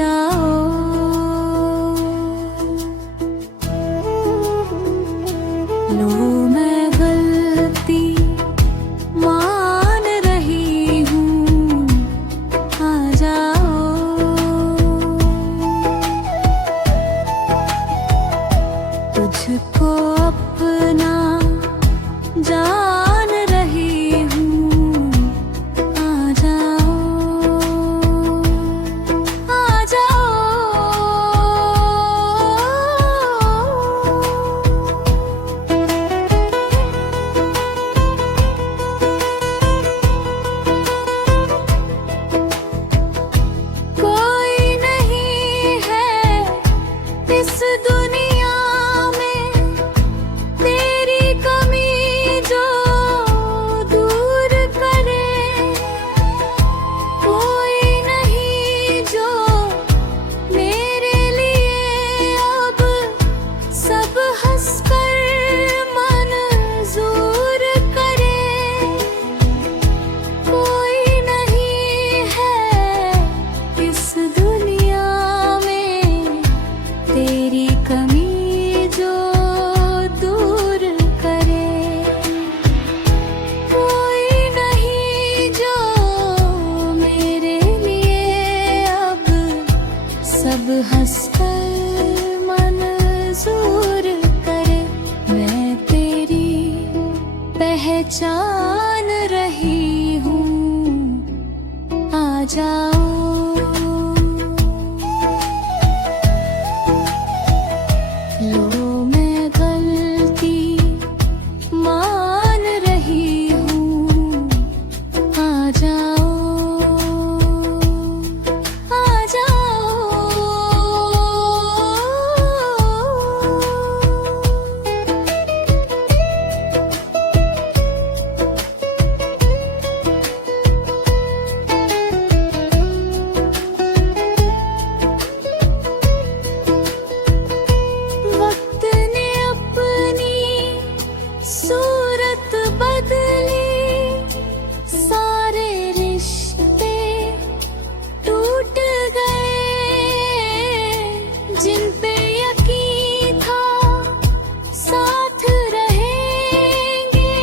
जाओ। लो मैं गलती मान रही हूँ, आ जाओ। तुझको अपना जान रही हूँ, आ जाओ, आ जाओ। कोई नहीं है इस दुनिया में तेरी कमी जो दूर करे। कोई नहीं जो मेरे लिए अब सब हंसकर मंजूर करे। कोई नहीं है इस दुनिया में तेरी कमी जो दूर करे। कोई नहीं जो मेरे लिए अब सब हंसकर मंजूर करे। मैं तेरी पहचान रही हूँ, आ जाओ। लो मैं गलती मान रही हूँ, आ जाओ, आ जाओ। वक्त ने अपनी सूरत बदली, सारे रिश्ते टूट गए। जिन पे यकीन था साथ रहेंगे,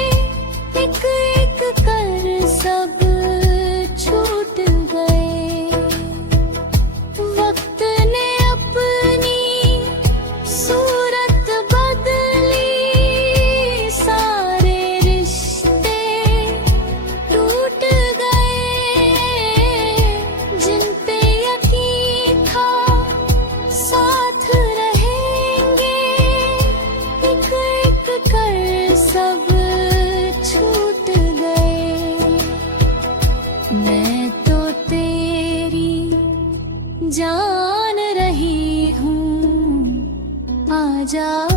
एक एक कर सब छूट गए। वक्त ने अपनी सूरत बदली, सारे रिश्ते टूट गए। जिन पे यकीन था साथ रहेंगे, एक एक कर सब छूट गए। मैं तो तेरी जान रही हूँ, आ जाओ।